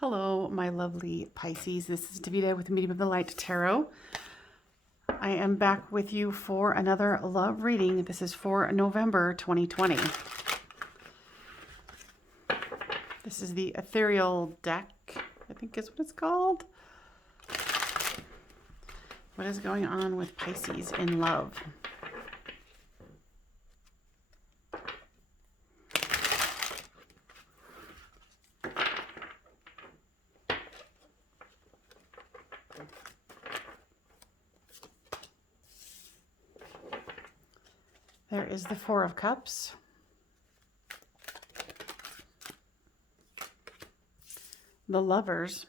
Hello, my lovely Pisces. This is Davida with Medium of the Light Tarot. I am back with you for another love reading. This is for November 2020. This is the ethereal deck, I think is what it's called. What is going on with Pisces in love? There is the Four of Cups, the Lovers,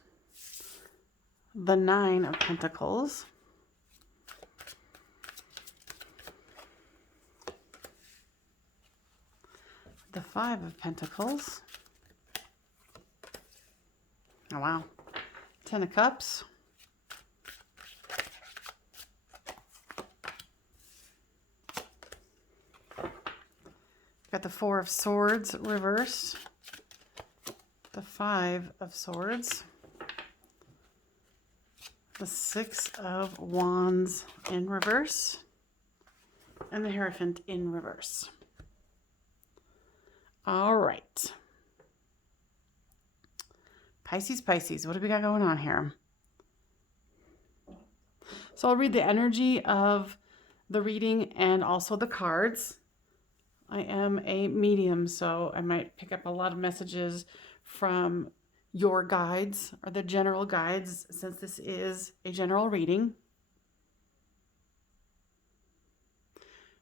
the Nine of Pentacles, the Five of Pentacles, oh wow, Ten of Cups, got the Four of Swords reversed, the Five of Swords, the Six of Wands in reverse, and the Hierophant in reverse. All right. Pisces, what do we got going on here? So I'll read the energy of the reading and also the cards. I am a medium, so I might pick up a lot of messages from your guides or the general guides, since this is a general reading.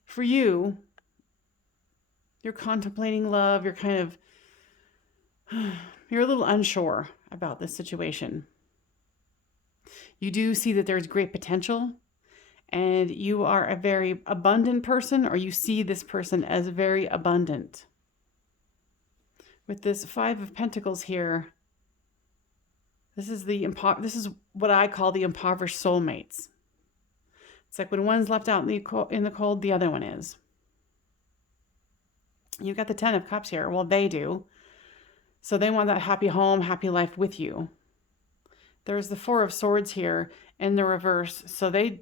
For you, you're contemplating love, you're kind of, you're a little unsure about this situation. You do see that there's great potential, and you are a very abundant person, or you see this person as very abundant. With this Five of Pentacles here, this is what I call the impoverished soulmates. It's like when one's left out in the cold, the other one is. You've got the Ten of Cups here. Well, they do. So they want that happy home, happy life with you. There's the Four of Swords here in the reverse. So they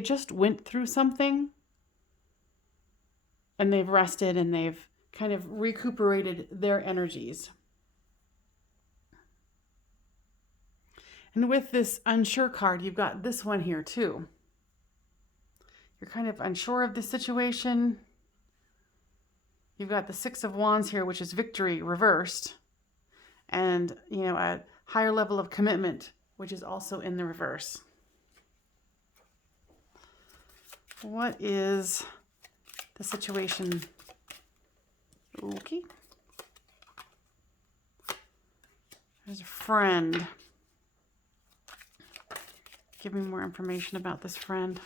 just went through something, and they've rested, and they've kind of recuperated their energies. And with this unsure card, you've got this one here too. You're kind of unsure of the situation. You've got the Six of Wands here, which is victory reversed. And, a higher level of commitment, which is also in the reverse. What is the situation? Okay. There's a friend. Give me more information about this friend.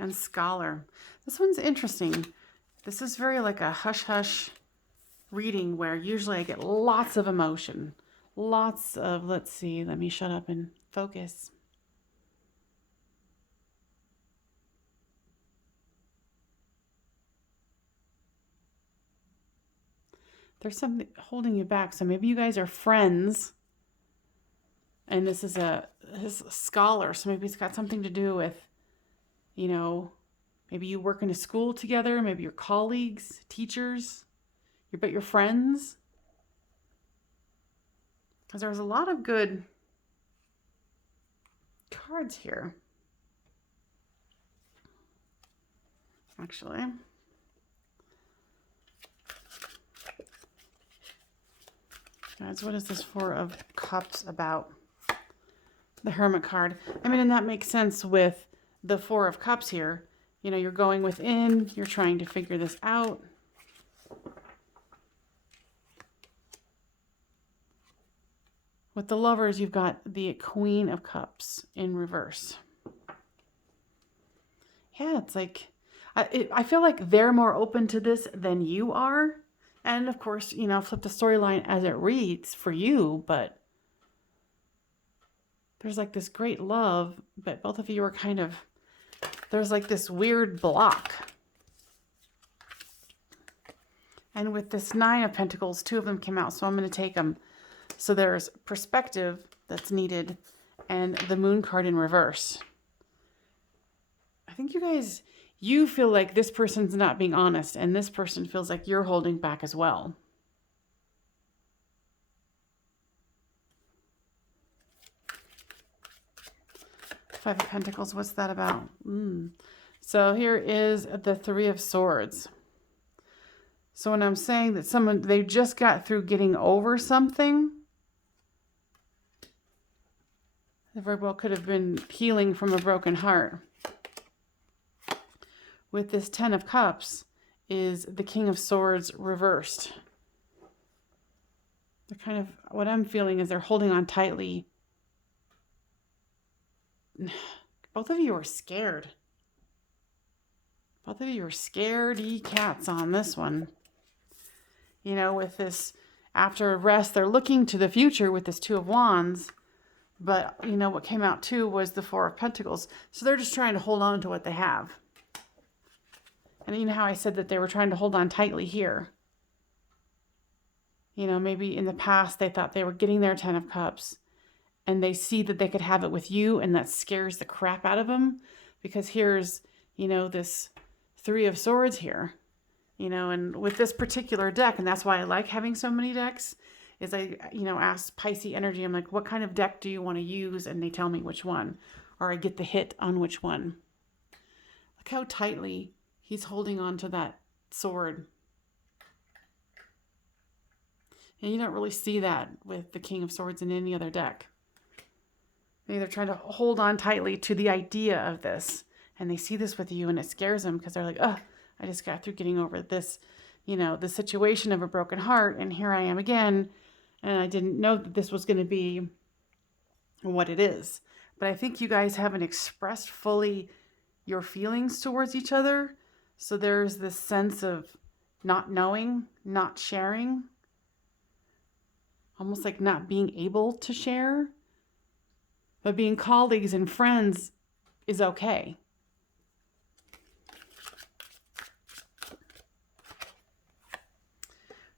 And Scholar. This one's interesting. This is very like a hush-hush reading, where usually I get lots of emotion. Lots of, let's see, let me shut up and focus. There's something holding you back. So maybe you guys are friends, and this is a scholar. So maybe it's got something to do with, maybe you work in a school together, maybe you're colleagues, teachers, but you're friends. Because there's a lot of good cards here. Actually. Guys, what is this Four of Cups about? The Hermit card. I mean, and that makes sense with the Four of Cups here. You're going within, you're trying to figure this out. With the Lovers, you've got the Queen of Cups in reverse. Yeah, it's like, I feel like they're more open to this than you are. And of course, flip the storyline as it reads for you, but there's like this great love, but both of you are kind of, there's like this weird block. And with this 9 of Pentacles, 2 of them came out, so I'm going to take them. So there's perspective that's needed and the Moon card in reverse. I think you feel like this person's not being honest, and this person feels like you're holding back as well. Five of Pentacles, what's that about? So here is the 3 of Swords. So when I'm saying that they just got through getting over something, they very well could have been healing from a broken heart. With this 10 of Cups is the King of Swords reversed. They're kind of, what I'm feeling is they're holding on tightly. Both of you are scared. Both of you are scaredy cats on this one. You know, with this, after a rest, they're looking to the future with this 2 of Wands. But, you know, what came out too was the 4 of Pentacles. So they're just trying to hold on to what they have. And you know how I said that they were trying to hold on tightly here? You know, maybe in the past they thought they were getting their 10 of Cups. And they see that they could have it with you, and that scares the crap out of them. Because here's, you know, this 3 of Swords here. You know, and with this particular deck, and that's why I like having so many decks, is I, you know, ask Pisces energy, I'm like, what kind of deck do you want to use? And they tell me which one. Or I get the hit on which one. Look how tightly he's holding on to that sword. And you don't really see that with the King of Swords in any other deck. Maybe they're trying to hold on tightly to the idea of this. And they see this with you, and it scares them because they're like, oh, I just got through getting over this, you know, the situation of a broken heart, and here I am again, and I didn't know that this was going to be what it is. But I think you guys haven't expressed fully your feelings towards each other, so there's this sense of not knowing, not sharing, almost like not being able to share. But being colleagues and friends is okay.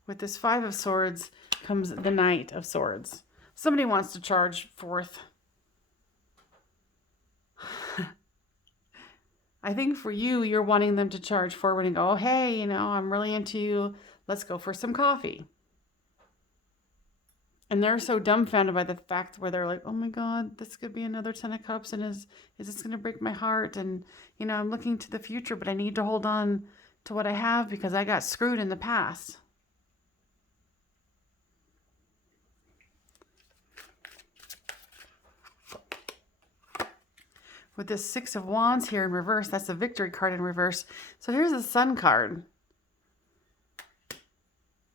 With this 5 of Swords comes the Knight of Swords. Somebody wants to charge forth. I think for you, you're wanting them to charge forward and go, oh, hey, you know, I'm really into you. Let's go for some coffee. And they're so dumbfounded by the fact where they're like, oh my God, this could be another 10 of Cups. And is this going to break my heart? And, you know, I'm looking to the future, but I need to hold on to what I have because I got screwed in the past. With this 6 of Wands here in reverse, that's the Victory card in reverse. So here's the Sun card.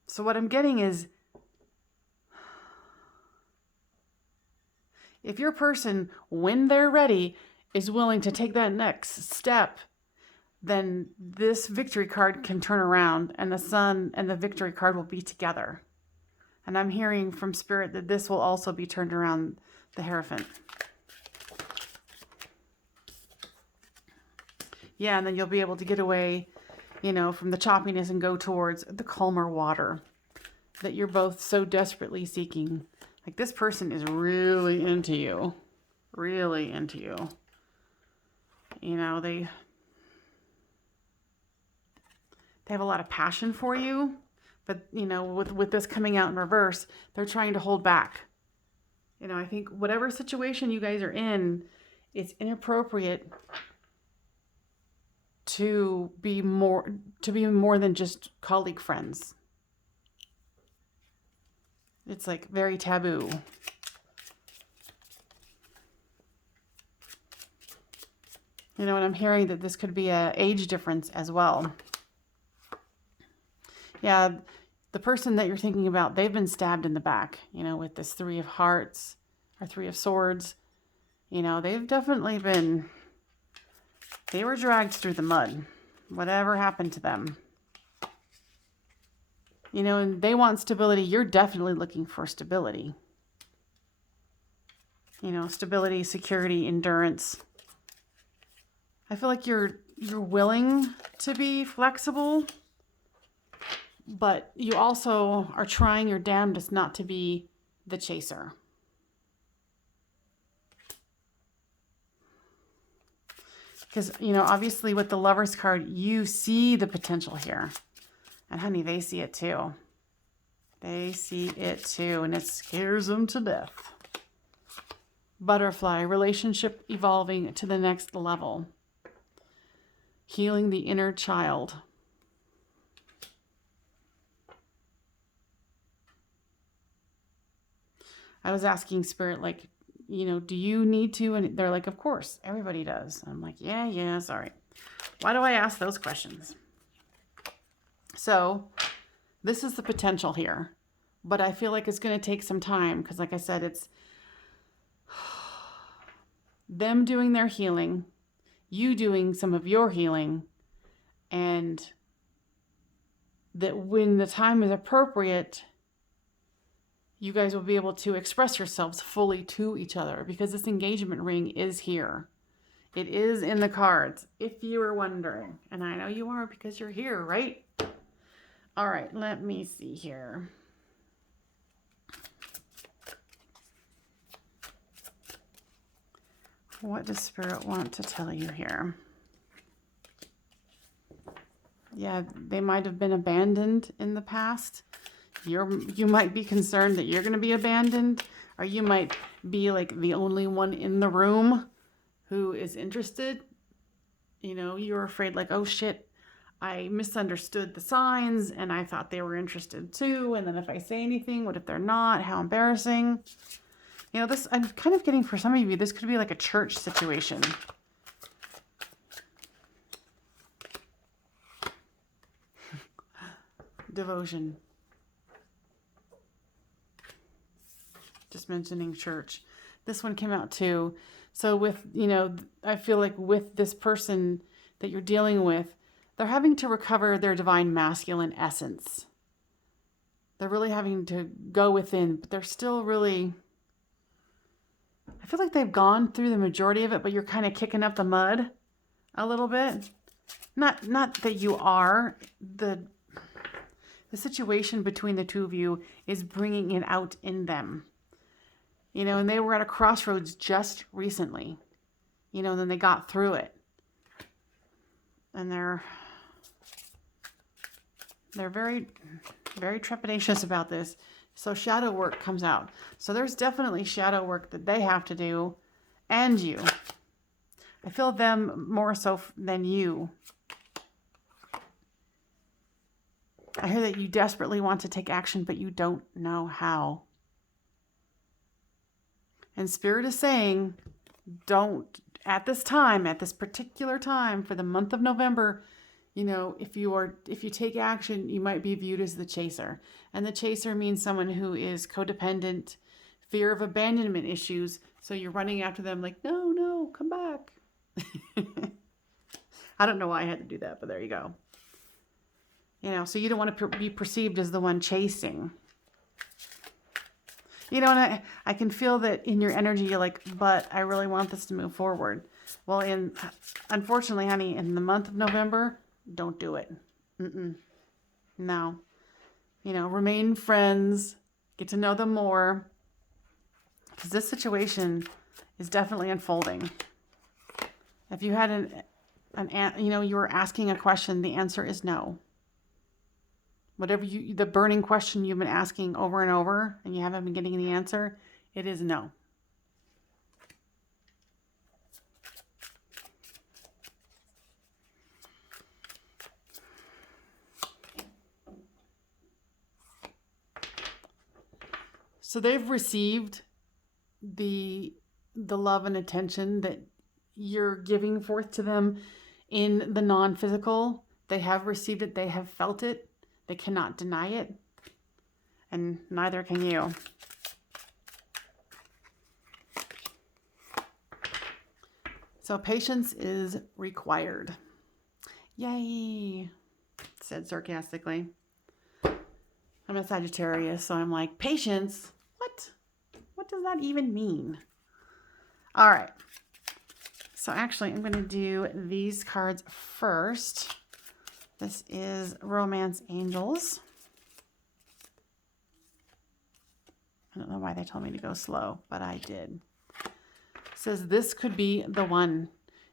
So what I'm getting is, if your person, when they're ready, is willing to take that next step, then this Victory card can turn around and the Sun and the Victory card will be together. And I'm hearing from Spirit that this will also be turned around, the Hierophant. Yeah, and then you'll be able to get away, you know, from the choppiness and go towards the calmer water that you're both so desperately seeking. Like, this person is really into you. Really into you. You know, they have a lot of passion for you. But, you know, with this coming out in reverse, they're trying to hold back. You know, I think whatever situation you guys are in, it's inappropriate to be more than just colleague friends. It's like very taboo. You know, and I'm hearing that this could be an age difference as well. Yeah, the person that you're thinking about, they've been stabbed in the back, you know, with this 3 of Hearts or 3 of Swords. You know, they've definitely been, they were dragged through the mud. Whatever happened to them. You know, and they want stability. You're definitely looking for stability. You know, stability, security, endurance. I feel like you're willing to be flexible, But you also are trying your damnedest not to be the chaser. Because, obviously with the Lover's card, you see the potential here. And honey, they see it too. They see it too, and it scares them to death. Butterfly, relationship evolving to the next level. Healing the inner child. I was asking Spirit, like, do you need to? And they're like, of course, everybody does. I'm like, yeah, sorry. Why do I ask those questions? So this is the potential here, but I feel like it's going to take some time because, like I said, it's them doing their healing, you doing some of your healing, and that when the time is appropriate, you guys will be able to express yourselves fully to each other because this engagement ring is here. It is in the cards, if you were wondering. And I know you are because you're here, right? All right, let me see here. What does Spirit want to tell you here? Yeah, they might have been abandoned in the past. You might be concerned that you're going to be abandoned, or you might be like the only one in the room who is interested. You're afraid like, oh shit, I misunderstood the signs and I thought they were interested too. And then if I say anything, what if they're not? How embarrassing. This, I'm kind of getting, for some of you, this could be like a church situation. Devotion. Just mentioning church. This one came out too. So with, I feel like with this person that you're dealing with, they're having to recover their divine masculine essence. They're really having to go within, but they're still really, I feel like they've gone through the majority of it, but you're kind of kicking up the mud a little bit. Not that you are. The situation between the two of you is bringing it out in them. And they were at a crossroads just recently, and then they got through it. And they're very, very trepidatious about this. So shadow work comes out. So there's definitely shadow work that they have to do, and you. I feel them more so than you. I hear that you desperately want to take action, but you don't know how. And Spirit is saying, don't, at this time, at this particular time for the month of November, if you take action, you might be viewed as the chaser. And the chaser means someone who is codependent, fear of abandonment issues. So you're running after them like, no, come back. I don't know why I had to do that, but there you go. So you don't want to be perceived as the one chasing. And I can feel that in your energy, you're like, but I really want this to move forward. Well, unfortunately, honey, in the month of November, don't do it. No. Remain friends, get to know them more, because this situation is definitely unfolding. If you had you were asking a question, the answer is no. Whatever the burning question you've been asking over and over and you haven't been getting the answer, it is no. So they've received the love and attention that you're giving forth to them in the non-physical. They have received it. They have felt it. They cannot deny it, and neither can you. So patience is required. Yay, said sarcastically. I'm a Sagittarius, so I'm like, patience? What? What does that even mean? All right. So actually, I'm going to do these cards first. This is Romance Angels. I don't know why they told me to go slow, but I did. It says this could be the one.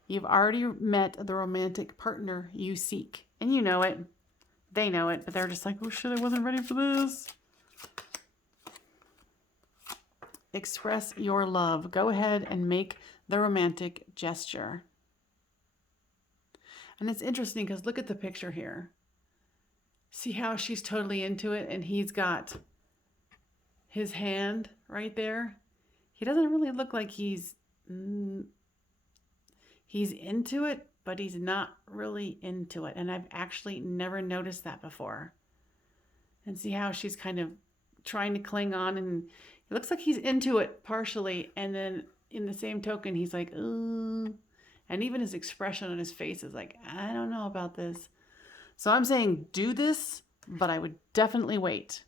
You've already met the romantic partner you seek. And you know it. They know it, but they're just like, oh shit, I wasn't ready for this. Express your love. Go ahead and make the romantic gesture. And it's interesting because look at the picture here. See how she's totally into it and he's got his hand right there? He doesn't really look like he's into it, but he's not really into it. And I've actually never noticed that before. And see how she's kind of trying to cling on, and it looks like he's into it partially, and then in the same token he's like, ooh. And even his expression on his face is like, I don't know about this. So I'm saying do this, but I would definitely wait.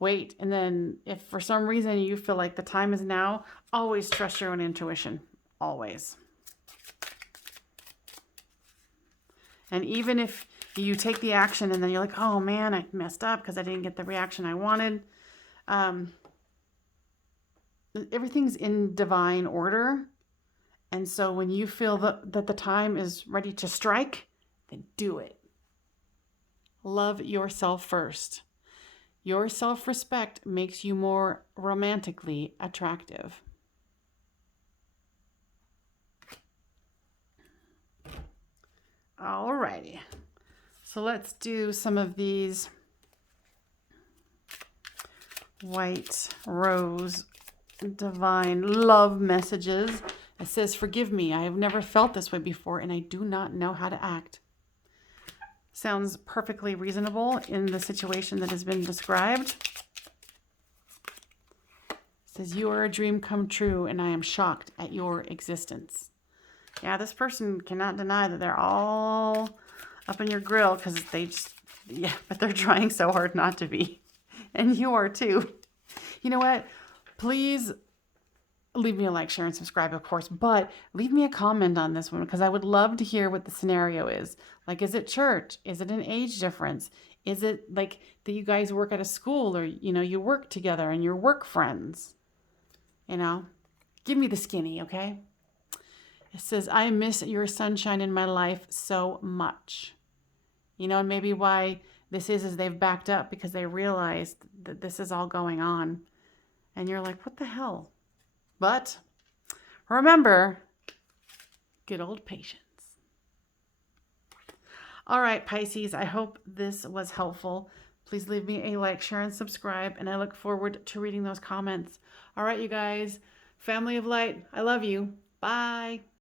And then if for some reason you feel like the time is now, always trust your own intuition. Always. And even if you take the action and then you're like, oh man, I messed up because I didn't get the reaction I wanted. Everything's in divine order. And so when you feel that the time is ready to strike, then do it. Love yourself first. Your self-respect makes you more romantically attractive. Alrighty. So let's do some of these white rose divine love messages. It says, forgive me. I have never felt this way before and I do not know how to act. Sounds perfectly reasonable in the situation that has been described. It says, you are a dream come true and I am shocked at your existence. Yeah, this person cannot deny that they're all up in your grill because but they're trying so hard not to be. And you are too. You know what? Please leave me a like, share, and subscribe, of course, but leave me a comment on this one because I would love to hear what the scenario is. Like, is it church? Is it an age difference? Is it like that you guys work at a school or, you work together and you're work friends? Give me the skinny, okay? It says, I miss your sunshine in my life so much. And maybe why this is they've backed up because they realized that this is all going on. And you're like, what the hell? But remember, good old patience. All right, Pisces, I hope this was helpful. Please leave me a like, share, and subscribe. And I look forward to reading those comments. All right, you guys, family of light, I love you. Bye.